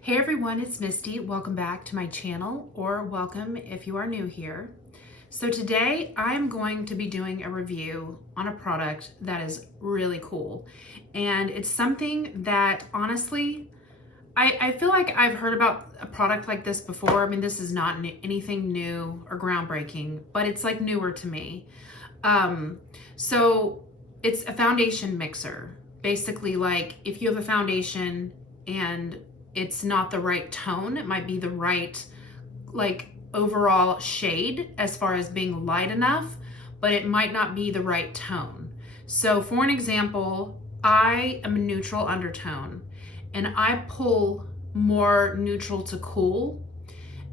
Hey everyone, it's Misty. Welcome back to my channel, or welcome if you are new here. So today I'm going to be doing a review on a product that is really cool. And it's something that honestly, I feel like I've heard about a product like this before. I mean, this is not anything new or groundbreaking, but it's like newer to me. So it's a foundation mixer. Basically, like if you have a foundation and it's not the right tone, it might be the right like overall shade as far as being light enough, but it might not be the right tone. So for an example, I am a neutral undertone and I pull more neutral to cool.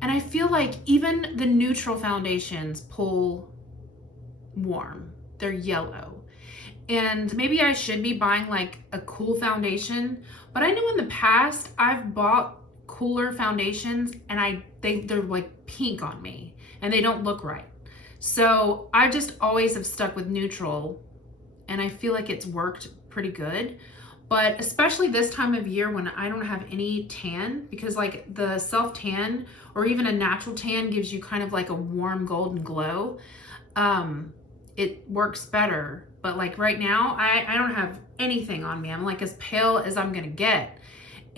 And I feel like even the neutral foundations pull warm. They're yellow. And maybe I should be buying like a cool foundation, but I know in the past I've bought cooler foundations and they're like pink on me and they don't look right. So I just always have stuck with neutral and I feel like it's worked pretty good. But especially this time of year when I don't have any tan, because like the self tan or even a natural tan gives you kind of like a warm golden glow. It works better. But like right now, I don't have anything on me. I'm like as pale as I'm gonna get.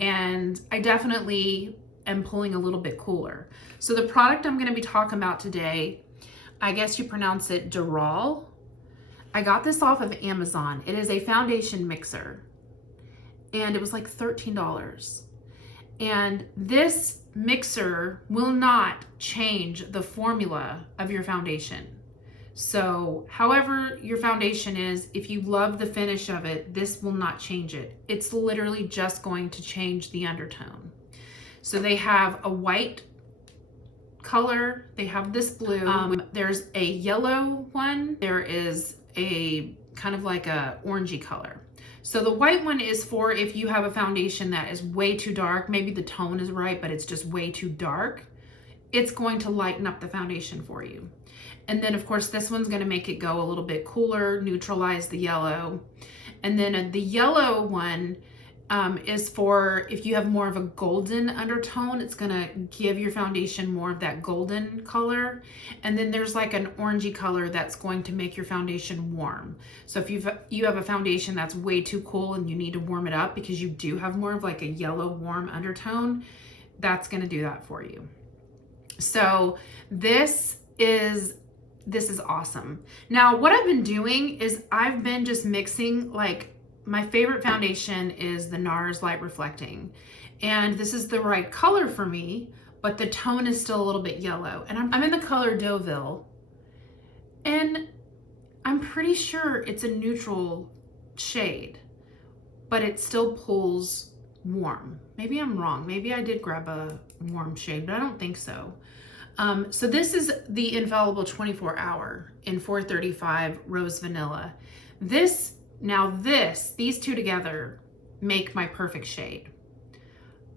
And I definitely am pulling a little bit cooler. So the product I'm gonna be talking about today, I guess you pronounce it Dural. I got this off of Amazon. It is a foundation mixer. And it was like $13. And this mixer will not change the formula of your foundation. So however your foundation is, if you love the finish of it, this will not change it. It's literally just going to change the undertone. So they have a white color, they have this blue, there's a yellow one, there is a kind of like a orangey color. So the white one is for if you have a foundation that is way too dark, maybe the tone is right, but it's just way too dark, it's going to lighten up the foundation for you. And then of course this one's gonna make it go a little bit cooler, neutralize the yellow. And then the yellow one is for if you have more of a golden undertone, it's gonna give your foundation more of that golden color. And then there's like an orangey color that's going to make your foundation warm. So if you have a foundation that's way too cool and you need to warm it up because you do have more of like a yellow warm undertone, that's gonna do that for you. So this is awesome. Now what I've been doing is I've been just mixing, like my favorite foundation is the NARS Light Reflecting. And this is the right color for me, but the tone is still a little bit yellow. And I'm in the color Deauville. And I'm pretty sure it's a neutral shade, but it still pulls warm. Maybe I'm wrong. Maybe I did grab a warm shade, but I don't think so. So this is the Infallible 24 Hour in 435 Rose Vanilla. These two together make my perfect shade.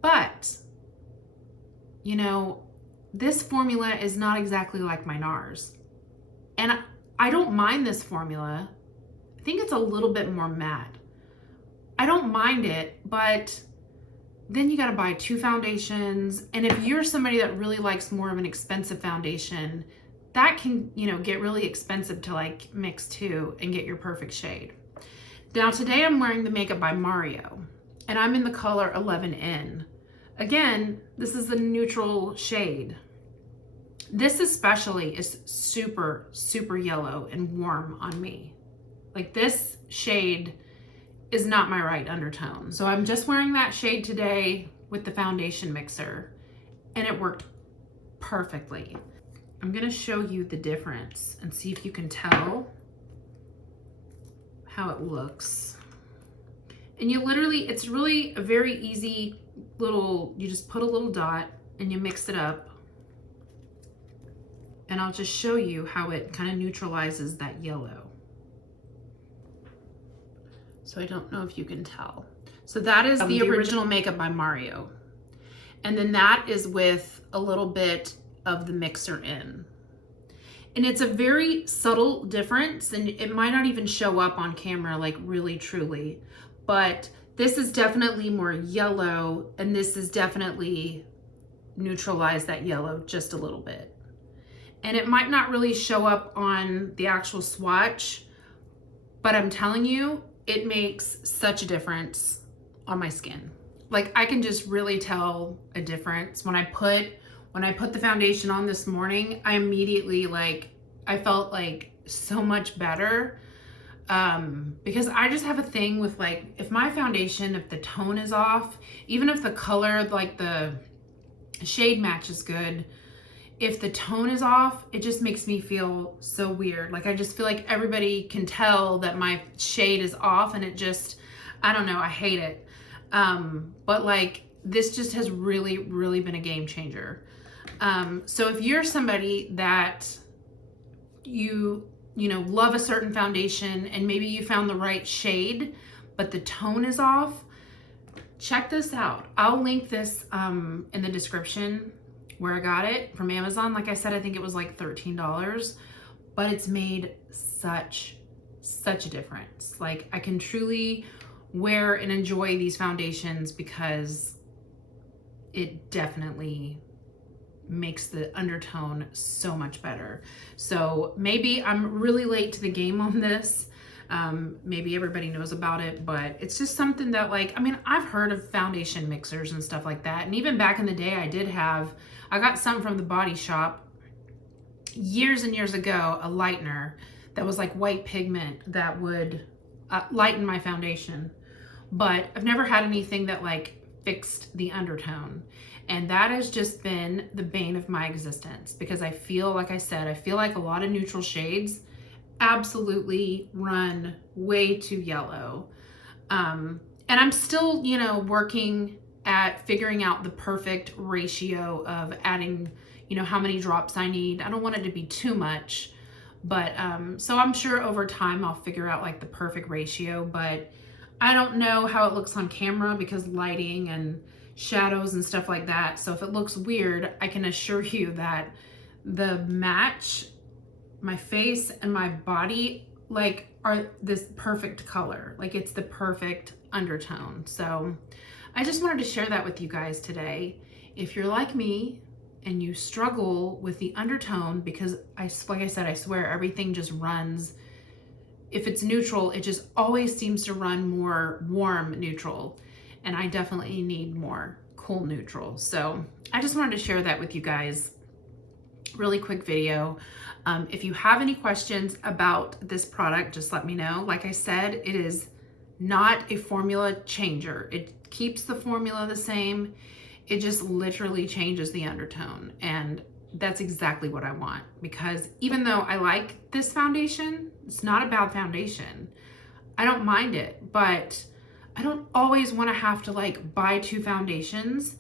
But, you know, this formula is not exactly like my NARS. And I don't mind this formula. I think it's a little bit more matte. I don't mind it, but then you gotta buy two foundations. And if you're somebody that really likes more of an expensive foundation, that can, you know, get really expensive to like mix two and get your perfect shade. Now today I'm wearing the Makeup by Mario and I'm in the color 11N. Again, this is the neutral shade. This especially is super, super yellow and warm on me. Like this shade is not my right undertone. So I'm just wearing that shade today with the foundation mixer and it worked perfectly. I'm gonna show you the difference and see if you can tell how it looks. And you literally, it's really a very easy little, you just put a little dot and you mix it up. And I'll just show you how it kind of neutralizes that yellow. So I don't know if you can tell. So that is the original Makeup by Mario. And then that is with a little bit of the mixer in. And it's a very subtle difference, and it might not even show up on camera like really truly, but this is definitely more yellow, and this is definitely neutralized that yellow just a little bit. And it might not really show up on the actual swatch, but I'm telling you, it makes such a difference on my skin. Like, I can just really tell a difference. When I put the foundation on this morning, I immediately, like, I felt like so much better. Because I just have a thing with, like, if my foundation, if the tone is off, even if the color, like the shade match is good, if the tone is off, it just makes me feel so weird. Like, I just feel like everybody can tell that my shade is off, and it just, I don't know, I hate it. But like, this just has really, really been a game changer. So if you're somebody that you know, love a certain foundation, and maybe you found the right shade, but the tone is off, check this out. I'll link this in the description where I got it from Amazon. Like I said, I think it was like $13, but it's made such a difference. Like, I can truly wear and enjoy these foundations because it definitely makes the undertone so much better. So maybe I'm really late to the game on this. Maybe everybody knows about it, but it's just something that, like, I mean, I've heard of foundation mixers and stuff like that. And even back in the day, I got some from the Body Shop years and years ago, a lightener that was like white pigment that would lighten my foundation. But I've never had anything that like fixed the undertone. And that has just been the bane of my existence, because I feel, like I said, I feel like a lot of neutral shades absolutely run way too yellow. And I'm still, you know, working at figuring out the perfect ratio of adding, you know, how many drops I need. I don't want it to be too much, but so I'm sure over time I'll figure out like the perfect ratio, but I don't know how it looks on camera because lighting and shadows and stuff like that. So if it looks weird, I can assure you that the match, my face and my body, like, are this perfect color. Like, it's the perfect undertone. So I just wanted to share that with you guys today. If you're like me and you struggle with the undertone, because like I said, I swear everything just runs, if it's neutral, it just always seems to run more warm neutral. And I definitely need more cool neutral. So I just wanted to share that with you guys. Really quick video. If you have any questions about this product, just let me know. Like I said, it is not a formula changer. It keeps the formula the same. It just literally changes the undertone. And that's exactly what I want, because even though I like this foundation, it's not a bad foundation. I don't mind it, but I don't always want to have to like buy two foundations,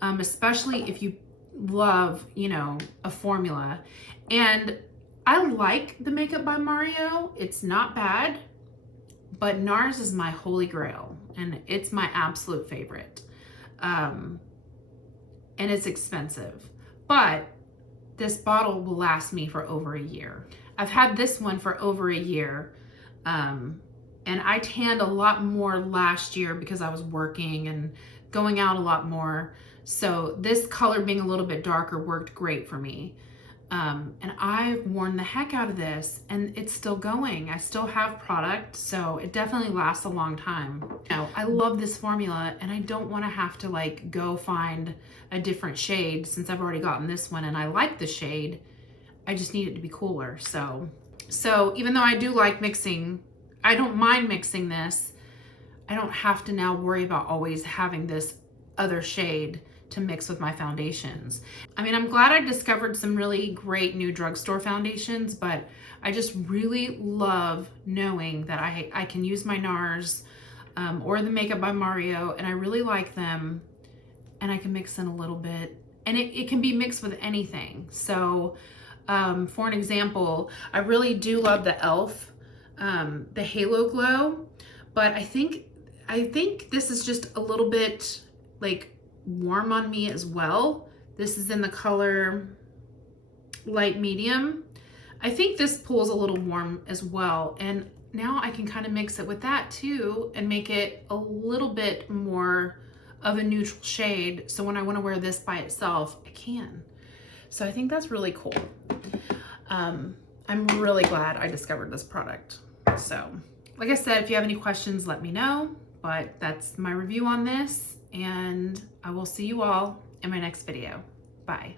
especially if you love, you know, a formula. And I like the Makeup by Mario. It's not bad, but NARS is my holy grail, and it's my absolute favorite. And it's expensive, but this bottle will last me for over a year. I've had this one for over a year. And I tanned a lot more last year because I was working and going out a lot more. So this color being a little bit darker worked great for me. And I've worn the heck out of this, and it's still going. I still have product, so it definitely lasts a long time. You know, I love this formula, and I don't want to have to like go find a different shade since I've already gotten this one and I like the shade. I just need it to be cooler. So even though I do like mixing, I don't mind mixing this, I don't have to now worry about always having this other shade to mix with my foundations. I mean, I'm glad I discovered some really great new drugstore foundations, but I just really love knowing that I can use my NARS or the Makeup by Mario, and I really like them, and I can mix in a little bit, and it can be mixed with anything. So for an example, I really do love the e.l.f. The Halo Glow, but I think this is just a little bit like warm on me as well. This is in the color light medium. I think this pool's a little warm as well. And now I can kind of mix it with that too and make it a little bit more of a neutral shade. So when I want to wear this by itself, I can. So I think that's really cool. I'm really glad I discovered this product. So like I said, if you have any questions, let me know, but that's my review on this, and I will see you all in my next video. Bye.